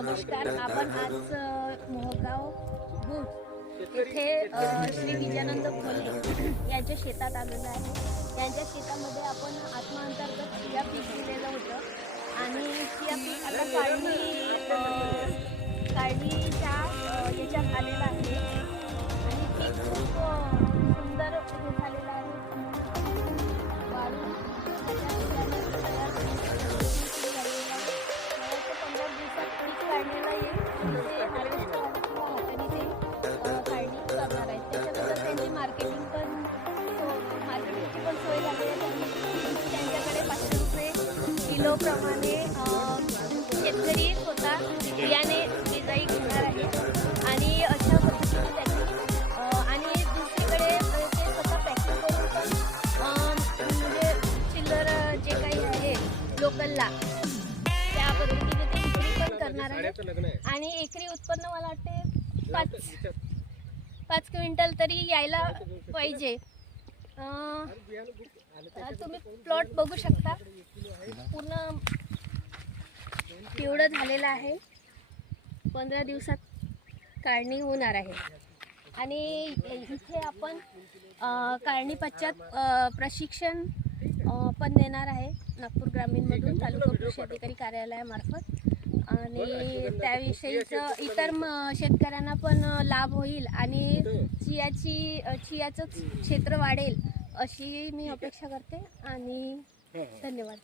नमस्कार. आपण आज मोहगाव गुड येथे श्री विजयानंद खोले यांच्या शेतात आलेलो आहे. यांच्या शेतामध्ये आपण आत्माअंतर्गत चिया पीक दिलेलं होतं आणि चिया पीक आता काढणीच्या याच्यात आलेलं आहे आणि पीक खूप सुंदर हे झालेलं आहे. वाढून काढण्याला येईल ते हार्वेस्ट हाताने ते काढणी करणार आहेत. त्याच्यानंतर त्यांची मार्केटिंगची पण सोय झाली आहे. त्यांच्याकडे 500 रुपये किलोप्रमाणे शेतकरी स्वतः बियाणे बिजाई घेणार आहे आणि अशा पद्धतीने त्यांनी आणि दुसरीकडे ते स्वतः पॅकिंग करून पण म्हणजे चिल्लर जे काही आहे लोकलला त्या पद्धतीने ते विक्री पण करणार आहे. आणि एकरी उत्पन्न मला वाटते 5 क्विंटल तरी यायला पाहिजे. तुम्ही प्लॉट बघू शकता, पूर्ण पिवळं झालेलं आहे. 15 दिवसात काढणी होणार आहे. आणि इथे आपण काढणी पश्चात प्रशिक्षण पण देणार आहे नागपूर ग्रामीणमधून तालुका कृषी अधिकारी कार्यालयामार्फत. आणि त्याविषयीचं इतर शेतकऱ्यांना पण लाभ होईल आणि चियाचं क्षेत्र वाढेल अशी मी अपेक्षा करते. आणि धन्यवाद.